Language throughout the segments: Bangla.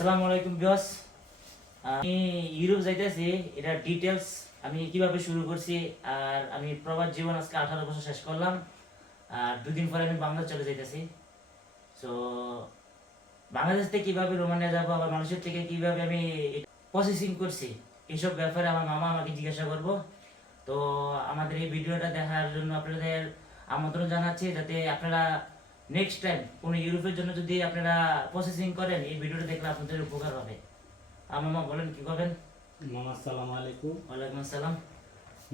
আসসালামু আলাইকুম বিয়স আমি ইউরোপ যাইতেছি এটা ডিটেলস আমি কীভাবে শুরু করছি, আর আমি প্রবাস জীবন আজকে আঠারো বছর শেষ করলাম, আর দুদিন পরে আমি বাংলাদেশ চলে যাইতেছি। সো বাংলাদেশ থেকে কীভাবে রোমানিয়া যাব, আবার মানুষের থেকে কীভাবে আমি প্রসেসিং করছি এইসব ব্যাপারে আমার মামা আমাকে জিজ্ঞাসা করব। তো আমাদের এই ভিডিওটা দেখার জন্য আপনাদের আমন্ত্রণ জানাচ্ছি, যাতে আপনারা নেক্সট টাইম কোনো ইউরোপের জন্য যদি আপনারা প্রসেসিং করেন এই ভিডিওটা দেখলে আপনাদের উপকার হবে। আর মামা বলেন কি করবেন? মামা আসসালামু আলাইকুম। ওয়ালাইকুম আসসালাম।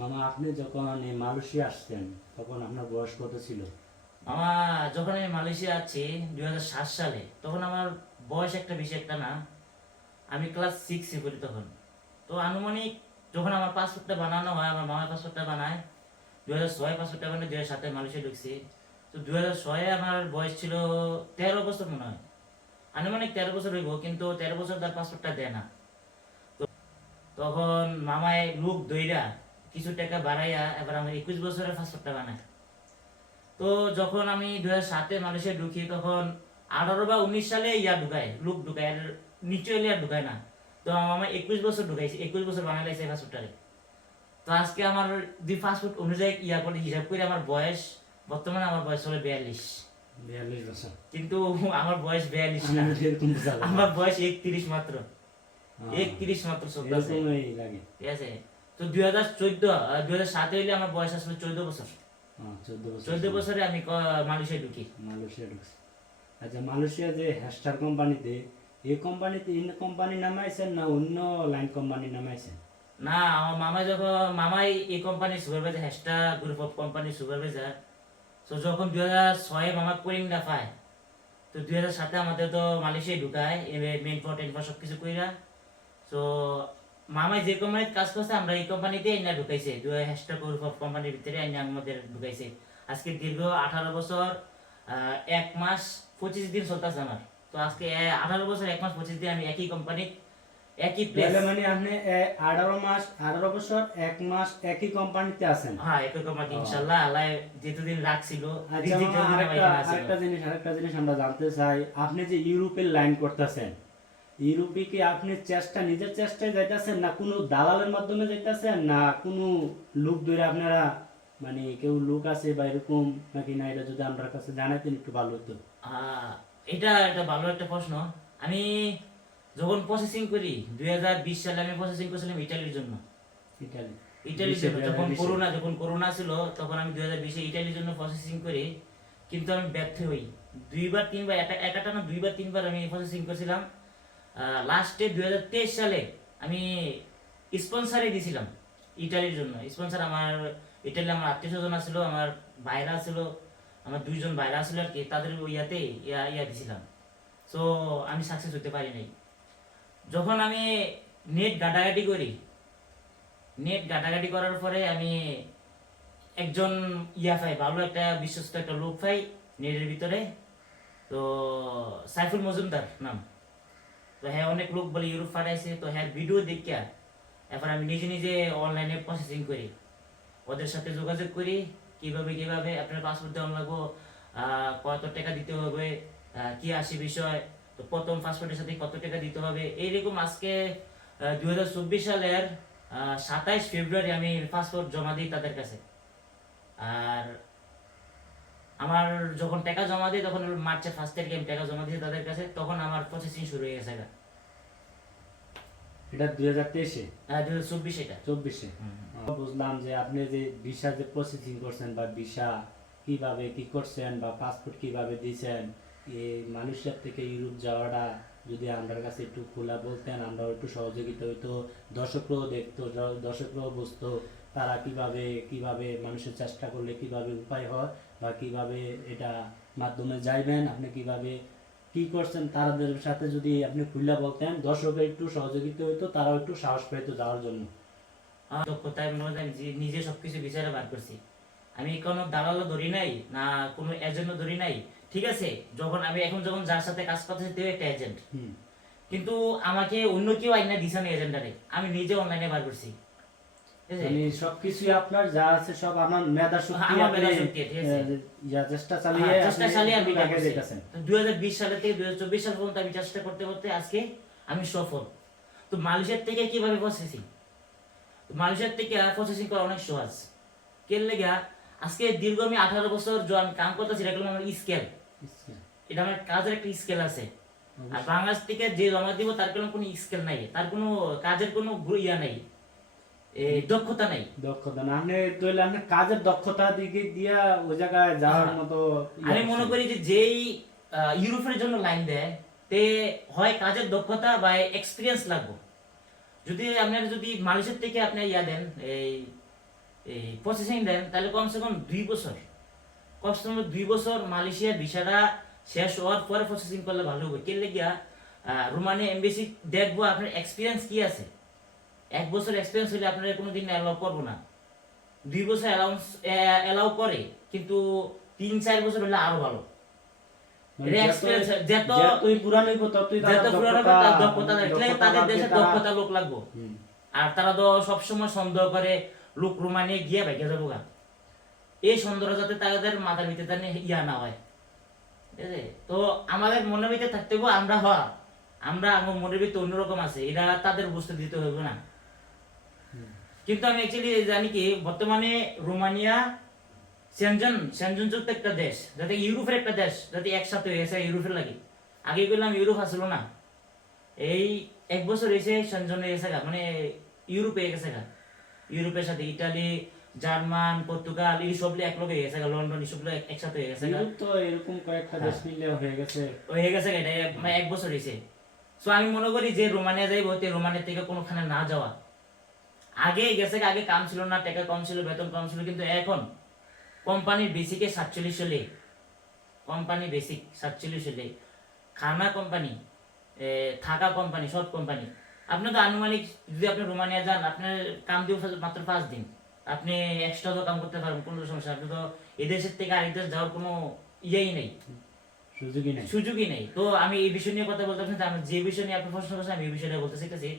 মামা আপনি যখন এই মালয়েশিয়া আসছেন তখন আপনার বয়স কত ছিল? মামা যখন আমি মালয়েশিয়া আছি দুই হাজার সাত সালে তখন আমার বয়স একটা বেশি একটা না। আমি ক্লাস সিক্সে পড়ি তখন। তো আনুমানিক যখন আমার পাসপোর্টটা বানানো হয় আমার মামার পাসপোর্টটা বানায় দুই হাজার ছয় পাসপোর্টটা বানায় দু হাজার সাতে মালয়েশিয়া ঢুকছি। তো দুই হাজার ছয়ে আমার বয়স ছিল তেরো বছর মনে হয়। আনুমানিক তেরো বছর হইব, কিন্তু তেরো বছর তার পাসপোর্টটা দেয় না। তখন মামায় লোক দইরা কিছু টাকা বাড়াইয়া এবার আমার একুশ বছরের পাসপোর্টটা বানায়। তো যখন আমি দু হাজার সাতে মানুষে ঢুকি, তখন আঠারো বা উনিশ সালে ইয়া ঢুকায়, লোক ঢুকায়, আর নিচে আর ঢুকায় না। তো আমার একুশ বছর ঢুকাইছে, একুশ বছর বানাইছে পাসপোর্টটারে। তো আজকে আমার দুই পাসপোর্ট অনুযায়ী ইয়া করে হিসাব করে আমার বয়স বর্তমানে আমার বয়স হলো বিয়াল্লিশ। বিয়াল্লিশ বছর। কিন্তু আমার বয়স বিয়াল্লিশ না। আমার বয়স একত্রিশ মাত্র। হ্যাঁ, একত্রিশ মাত্র চলতেছে লাগে। ঠিক আছে? তো দুই হাজার চোদ্দ দুই হাজার সাতে হইলে আমার বয়স আসলে চোদ্দ বছর। হ্যাঁ, চোদ্দ বছরে। আমি মালয়েশিয়ায় ঢুকি। মালয়েশিয়া ঢুকছে। আচ্ছা মালয়েশিয়া যে হ্যাস্টার কোম্পানিতে এই কোম্পানিতে ইন কোম্পানি নামাইছেন না অন্য লাইন কোম্পানি নামাইছেন? না আমার মামা যখন মামাই এই কোম্পানির সুপারভাইজার হ্যাশটা গ্রুপ অফ কোম্পানির সুপারভাইজার তো যখন দুই হাজার ছয়ে মামা কোরিংটা পায়, তো দুই হাজার সাতে আমাদের তো মালয়েশিয়ায় ঢুকায় মেন ফর টেন সব কিছু কইরা। তো মামাই যে কোম্পানিতে কাজ করছে, আমরা এই কোম্পানিতে এনে ঢুকাইছে। দুই হ্যাশটা অফ কোম্পানির ভিতরে এনে আমাদের ঢুকাইছে। আজকে দীর্ঘ আঠারো বছর এক মাস পঁচিশ দিন চলতেছে আমার। তো আজকে আঠারো বছর, এক মাস পঁচিশ দিন আমি একই কোম্পানি একই প্লেস মানে আপনি এ- আঠারো মাস আঠারো বছর এক মাস একই কোম্পানিতে আছেন। হ্যাঁ একই কোম্পানি ইনশাল্লাহ আল্লাহ যেতদিন রাখছিল আচ্ছা আরেকটা জিনিস আরেকটা জিনিস আমরা জানতে চাই। আপনি যে ইউরোপের লাইন করতেছেন ইউরোপে কি আপনি চেষ্টা নিজের চেষ্টায় যাইতেছেন না কোনো দালালের মাধ্যমে যাইতেছেন না কোনো লোক ধরে আপনারা মানে কেউ লোক আছে বা এরকম নাকি না এটা যদি আমার কাছে জানাইতেন একটু ভালো হতো। এটা একটা ভালো একটা প্রশ্ন। আমি যখন প্রসেসিং করি দুই হাজার বিশ সালে আমি প্রসেসিং করছিলাম ইটালির জন্য। ইটালি ইটালির জন্য যখন করোনা যখন করোনা ছিল তখন আমি দুই হাজার বিশে ইটালির জন্য প্রসেসিং করি কিন্তু আমি ব্যর্থ হই। দুইবার তিনবার একটা দুইবার তিনবার আমি প্রসেসিং করছিলাম। লাস্টে দুই হাজার তেইশ সালে আমি স্পন্সারে দিয়েছিলাম ইটালির জন্য। স্পন্সার আমার ইটালি আমার আত্মীয় স্বজন ছিল আমার ভাইরা ছিল আমার দুইজন ভাইরা ছিল আর কি তাদের ইয়াতে ইয়া ইয়া দিছিলাম। সো আমি সাকসেস হতে পারি নাই। যখন আমি নেট ঘাটাঘাটি করি, নেট ঘাটাঘাটি করার পরে আমি একজন ইয়া পাই, ভালো একটা বিশ্বস্ত একটা লোক পাই নেটের ভিতরে। তো সাইফুল মজুমদার নাম। তো হ্যাঁ অনেক লোক বলে ইউরোপ পাঠাইছে, তো হ্যাঁ ভিডিও দেখিয়া এরপর আমি নিজে নিজে অনলাইনে প্রসেসিং করি। ওদের সাথে যোগাযোগ করি, কীভাবে কীভাবে, আপনার পাসপোর্ট দেওয়া লাগবো কত টাকা দিতে হবে কি আসি বিষয় তো প্রথম পাসপোর্টের সাথে কত টাকা দিতে হবে? এইরকম আজকে দুই হাজার চব্বিশ সালের সাতাইশ ফেব্রুয়ারি আমি পাসপোর্ট জমা দিই তাদের কাছে। আর আমার যখন টাকা জমা দিই তখন মার্চের ফার্স্ট তারিখে আমি টাকা জমা দিই তাদের কাছে তখন আমার প্রসেসিং শুরু হয়ে গেছে এটা দুই হাজার তেইশে? হ্যাঁ দুই হাজার চব্বিশ এটা। চব্বিশে? বুঝলাম যে আপনি যে ভিসা যে প্রসেসিং করছেন বা ভিসা কীভাবে কি করছেন বা পাসপোর্ট কীভাবে দিয়েছেন এই মালয়েশিয়া থেকে ইউরোপ যাওয়াটা যদি আমার কাছে একটু খোলা বলতেন আমরা একটু সহযোগিতা হইতো, দর্শকরাও দেখতো দর্শকরাও বুঝতো তারা কীভাবে কীভাবে মানুষের চেষ্টা করলে কীভাবে উপায় হয় বা কীভাবে এটা মাধ্যমে যাইবেন, আপনি কীভাবে কি করছেন তাদের সাথে যদি আপনি খুলে বলতেন, দর্শকের একটু সহযোগিতা হইতো, তারাও একটু সাহস পেতো যাওয়ার জন্য। দক্ষতায় মনে হয় যে- নিজে সবকিছু বিচারে বার করছি। আমি কোনো দালালও ধরি নাই, না কোনো এজেন্টও ধরি নাই ঠিক আছে? যখন আমি এখন যখন যার সাথে কাজ করতেছি তেও একটা এজেন্ট কিন্তু আমাকে অন্য কেউ আইনা দিছে না এজেন্টারে আমি নিজে অনলাইনে বার করছি? মানে সবকিছুই আপনার যা আছে সব আমার মেধা শক্তি আমার মেধা শক্তি, ঠিক আছে। ইয়া চেষ্টা চালিয়ে হ্যাঁ, চেষ্টা চালিয়ে আমি আগে। যেতেছেন 2020 সালে থেকে 2024 সাল পর্যন্ত আমি চেষ্টা করতে করতে আজকে আমি সফল। তো মালয়েশিয়ার থেকে কীভাবে প্রসেসিং মালয়েশিয়ার থেকে প্রসেসিং করা অনেক সহজ। কেন লেগা? আজকে দীর্ঘ আমি আঠারো বছর যে আমি কাম করতেছি এটা হলো আমার স্কেল এটা আমার কাজের একটা স্কেল আছে। আর বাংলাদেশ থেকে যে জমা দিব তার কোনো কোনো স্কেল নাই। তার কোনো কাজের কোনো ইয়া নাই। এই দক্ষতা নাই। দক্ষতা না। আপনি তাহলে আপনি কাজের দক্ষতা দিকে দিয়া ওই জায়গায় যাওয়ার হ্যাঁ। মতো ইয়ে আমি মনে করি যে যেই ইউরোপের জন্য লাইন দেয় তে হয় কাজের দক্ষতা বা এক্সপিরিয়েন্স লাগবে। যদি আপনার যদি মালয়েশিয়ার থেকে আপনি ইয়া দেন এই এই প্রসেসিং দেন তাহলে কমসে কম দুই বছর। কমসে কম দুই বছর মালয়েশিয়ার ভিসাটা শেষ হওয়ার পরে প্রসেসিং করলে ভালো হবে। কে লেগিয়া রোমানিয়া এমবেসি দেখব আপনার এক্সপিরিয়েন্স কি আছে? এক বছর এক্সপিরিয়েন্স হলে আপনারা কোনোদিন অ্যালাউ করব না। দুই বছর অ্যালাউন্স অ্যালাউ করে কিন্তু তিন চার বছর হলে আরও ভালো। আর তারা তো সবসময় সন্দেহ করে লোক রোমানিয়ে গিয়ে ভেঙে যাব গা। এই সন্দেহ যাতে তাদের মাথার ভিতরে তার ইয়া না হয়। ঠিক আছে? তো আমাদের মনের ভিতরে থাকতে হবে আমরা হ আমরা আমার মনের ভিতরে অন্যরকম আছে, এটা তাদের বুঝতে দিতে হবে না। কিন্তু আমি অ্যাকচুয়ালি জানি কি, বর্তমানে রোমানিয়া সেনজন সেনজন যুক্ত একটা দেশ, যাতে ইউরোপের একটা দেশ, যাতে একসাথে হয়ে গেছে ইউরোপের লাগে। আগে বললাম ইউরোপ আসলো না। এই এক বছর এসে সেনজন হয়ে গেছে মানে ইউরোপে হয়ে গেছে। ইউরোপের সাথে ইটালি জার্মান পর্তুগাল এই সব এক লগে হয়ে গেছে লন্ডন এই সব একসাথে হয়ে গেছে তো এরকম কয়েকটা দেশ মিলে হয়ে গেছে। হয়ে গেছে এটা মানে এক বছর হয়েছে। সো আমি মনে করি যে রোমানিয়া যাইব তে রোমানিয়া থেকে কোনোখানে না যাওয়া। আগে গেছে আগে কাম ছিল না টাকা কম ছিল বেতন কম ছিল কিন্তু এখন কোম্পানির বেসিকে সাতচল্লিশ হলে কোম্পানি বেসিক সাতচল্লিশ হলে খানা কোম্পানি এ, থাকা কোম্পানি সব কোম্পানি আপনি তো আনুমানিক যদি আপনি রোমানিয়া যান আপনার কাম দিব মাত্র পাঁচ দিন। আপনি এক্সট্রা তো কাম করতে পারবেন কোনো সমস্যা আপনি তো এদেশের থেকে আরেক দেশ যাওয়ার কোনো ইয়েই নেই। সুযোগই নেই। সুযোগই নেই। তো আমি এই বিষয় নিয়ে কথা বলতে পারছি আমি যে বিষয় নিয়ে আপনি প্রশ্ন করছেন আমি এই বিষয়টা বলতে শিখেছি।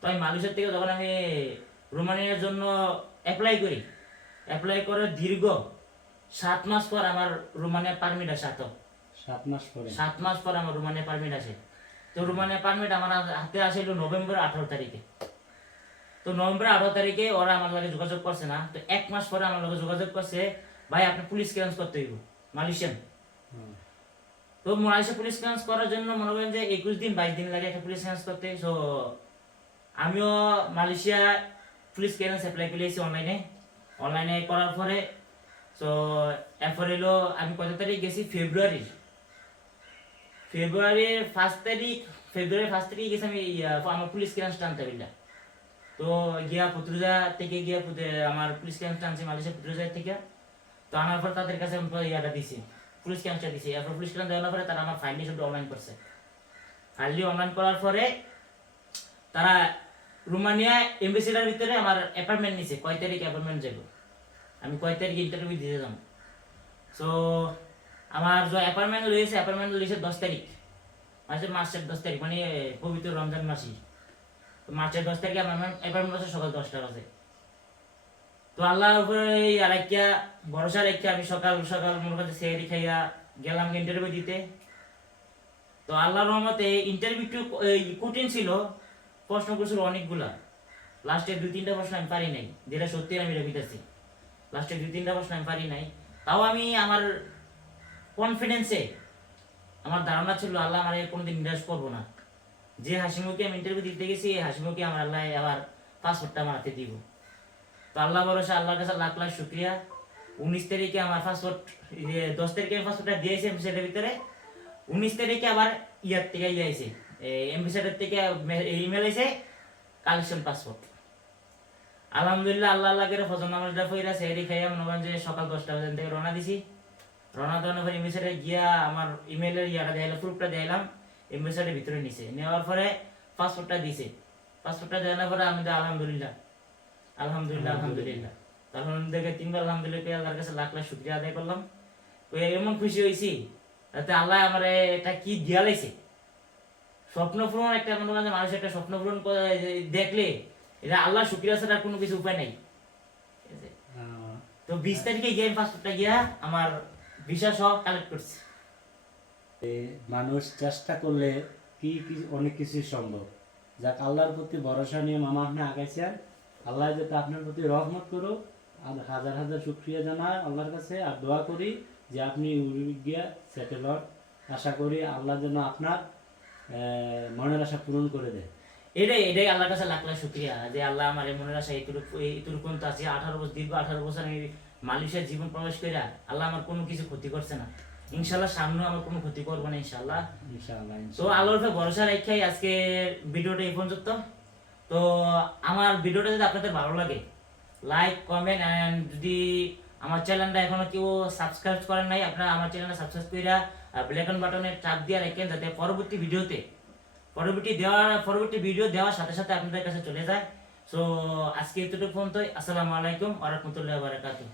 তো আমি মালয়েশিয়ার থেকে যখন আমি রোমানিয়ার জন্য অ্যাপ্লাই করি অ্যাপ্লাই করে দীর্ঘ সাত মাস পর আমার রোমানিয়া পারমিট আসে হাতে। সাত মাস পরে? সাত মাস পর আমার রোমানিয়া পারমিট আসে। তো রোমানিয়া পারমিট আমার হাতে আসে নভেম্বর আঠারো তারিখে। তো নভেম্বর আঠারো তারিখে ওরা আমার লগে যোগাযোগ করছে না। তো এক মাস পরে আমার লগে যোগাযোগ করছে ভাই আপনি পুলিশ ক্লিয়ারেন্স করতে হইব মালয়েশিয়ান। তো মালয়েশিয়া পুলিশ ক্লিয়ারেন্স করার জন্য মনে করেন যে একুশ দিন বাইশ দিন লাগে একটা পুলিশ ক্লিয়ারেন্স করতে। সো আমিও মালয়েশিয়া পুলিশ ক্লিয়ারেন্স অ্যাপ্লাই করেছি অনলাইনে অনলাইনে করার পরে সো এরপরে এলো আমি কত তারিখ গেছি? ফেব্রুয়ারির। ফেব্রুয়ারির ফার্স্ট তারিখ ফেব্রুয়ারির ফার্স্ট তারিখে গেছি আমি আমার পুলিশ ক্লিয়ারেন্স টানতে পারলাম তো গিয়া পুত্রজা থেকে গিয়া আমার পুলিশ ক্লিয়ারেন্স টানছি মালয়েশিয়া পুত্রজা থেকে। তো আনার পর তাদের কাছে ইয়াটা দিছি। পুলিশ ক্লিয়ারেন্সটা দিছি। এরপর পুলিশ ক্লিয়ারেন্স দেওয়ার পরে তারা আমার ফাইলটি সব অনলাইন করছে। ফাইলটি অনলাইন করার পরে তারা রোমানিয়া এমবেসিটার ভিতরে আমার অ্যাপার্টমেন্ট নিছে। কয় তারিখ অ্যাপার্টমেন্ট যাব? আমি কয় তারিখ ইন্টারভিউ দিতে যাব? সো আমার যে অ্যাপার্টমেন্ট রয়েছে অ্যাপার্টমেন্ট রয়েছে দশ তারিখ। মাসের মাসের দশ তারিখ মানে পবিত্র রমজান মাসি তো মার্চের দশ তারিখে আমার অ্যাপার্টমেন্ট আছে সকাল দশটা বাজে। তো আল্লাহর উপরে এই আরেকিয়া ভরসা রেখে আমি সকাল সকাল মনে করছে সেহারি খাইয়া গেলাম ইন্টারভিউ দিতে। তো আল্লাহর রহমতে ইন্টারভিউটু কঠিন ছিল, প্রশ্ন করছিল অনেকগুলা। লাস্টে দুই, তিনটা প্রশ্ন আমি পারি নাই, যেটা সত্যি আমি রেপিতেছি লাস্টে দুই, তিনটা প্রশ্ন আমি পারি নাই। তাও আমি আমার কনফিডেন্সে আমার ধারণা ছিল আল্লাহ আমার কোনোদিন নিরাশ করব না। যে হাসিমুখে আমি ইন্টারভিউ দিতে গেছি, এই হাসিমুখে আমার আল্লাহ আবার পাসপোর্টটা আমার হাতে দিব। তো আল্লাহ ভরসা, আল্লাহর কাছে লাখ লাখ শুক্রিয়া। উনিশ তারিখে আমার পাসপোর্ট দশ তারিখে আমি পাসপোর্টটা দিয়েছি এমবিসেটের ভিতরে। উনিশ তারিখে আবার ইয়ার থেকে ইয়ে আইছে। এমবিসেটের থেকে ইমেল আইছে, কালেকশন পাসপোর্ট আলহামদুলিল্লাহ, আল্লাহ আল্লাহ করে ফজর নামাজটা ফইরা সেহরি খাইয়া যে সকাল দশটা বাজে থেকে রওনা দিছি। রওনা দেওয়ার পরে এমবিসেটে গিয়া আমার ইমেলের ইয়াটা দেখাইলাম প্রুফটা দেখাইলাম। এমবিসেটের ভিতরে নিছে। নেওয়ার পরে পাসপোর্টটা দিছে। পাসপোর্টটা দেওয়ার পরে আমি তো আলহামদুলিল্লাহ আলহামদুলিল্লাহ আলহামদুলিল্লাহ। তখন দেখে তিনবার আলহামদুলিল্লাহ পেয়ে আল্লাহর কাছে লাখ লাখ শুক্রিয়া আদায় করলাম। তো এমন খুশি হয়েছি তাতে আল্লাহ আমার এটা কি দিয়া লাইছে। স্বপ্ন পূরণ একটা মনে করেন মানুষ একটা স্বপ্ন পূরণ দেখলে এটা আল্লাহ শুক্রিয়া ছাড়া কোনো কিছু উপায় নাই? আহ, তো বিশ তারিখে গিয়ে পাসপোর্টটা গিয়া আমার ভিসা সহ কালেক্ট করছি। মানুষ চেষ্টা করলে কি কি অনেক কিছুই সম্ভব। যাক, আল্লাহর প্রতি ভরসা নিয়ে মামা আপনি আগাইছেন। আল্লাহ যাতে আপনার প্রতি রহমত করুক। আর হাজার হাজার শুক্রিয়া জানাই আল্লাহর কাছে। আর দোয়া করি যে আপনি গিয়া সেটেল হন আশা করি আল্লাহ যেন আপনার মনের আশা পূরণ করে দেয়। এটাই এটাই আল্লাহর কাছে লাখ লাখ শুক্রিয়া। যে আল্লাহ আমার মনের আশা এইটুকু এইটুকু আছে। আঠারো বছর, দীর্ঘ আঠারো বছর আমি মালয়েশিয়ার জীবন প্রবেশ কইরা আল্লাহ আমার কোনো কিছু ক্ষতি করছে না। ইনশাল্লাহ সামনেও আমার কোনো ক্ষতি করব না ইনশাল্লাহ তো। আল্লাহর উপরে ভরসা রেখাই আজকে ভিডিওটা এই পর্যন্ত। তো আমার ভিডিওটা যদি আপনাদের ভালো লাগে লাইক কমেন্ট অ্যান্ড যদি আমার চ্যানেলটা এখনও কেউ সাবস্ক্রাইব করেন নাই আপনারা আমার চ্যানেলটা সাবস্ক্রাইব কইরা ব্ল্যাক অন বাটনে চাপ দিয়ে রাখেন যাতে পরবর্তী ভিডিওতে পরবর্তী দেওয়ার পরবর্তী ভিডিও দেওয়ার সাথে সাথে আপনাদের কাছে চলে যায়। সো আজকে এতটুকু পর্যন্ত আসসালামু আলাইকুম আ রহমতুল্লাহ বারাকাতুহ।